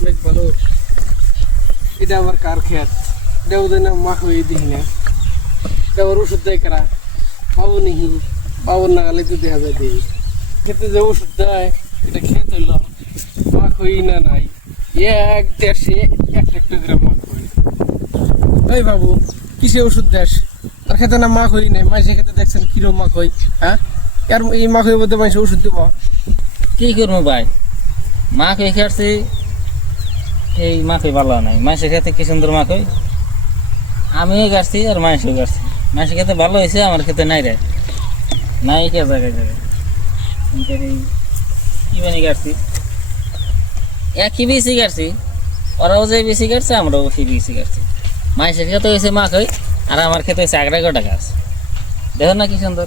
অনেক ভালো। এটা আবার কার খেত? এটা ওদের না মাখ হয়ে দিই না, এটা আবার ওষুধ দেয় কারা? পাবো নিহি, পাবো না গেলে তো দেখা যায় দিই খেতে যে ওষুধ দেয়, এটা খেত হইল মাখ হই না নাই, এক দেশে একটা গ্রাম মাখ হই। ওই বাবু, কিসে ওষুধ দেশ? তার খেতে না মাখ হই নাই, মাইসে খেতে দেখছেন কিরম মাখ হই? হ্যাঁ, আর এই মাখ হইব তো মাইসে ওষুধ দেবো? কি করবো ভাই, মাখ হয়ে খাচ্ছি, এই মাখই ভালো নাই। মাংসের খেতে কি সুন্দর মাখ হয়, আমিও কাটছি আর মাংসও কাটছি। মাংসের খেতে ভালো হয়েছে, আমার খেতে নাই রে, নাই কে জায়গায় জায়গায় কি বানি কাটছি, একই বেশি কাটছি, ওরাও যে বেশি কাটছে আমরাও সেই বেশি কাটছি। মাংসের খেতে হয়েছে মাখ হয়, আর আমার খেতে হয়েছে আগ্রা গোটা গাছ। দেখো না কি সুন্দর।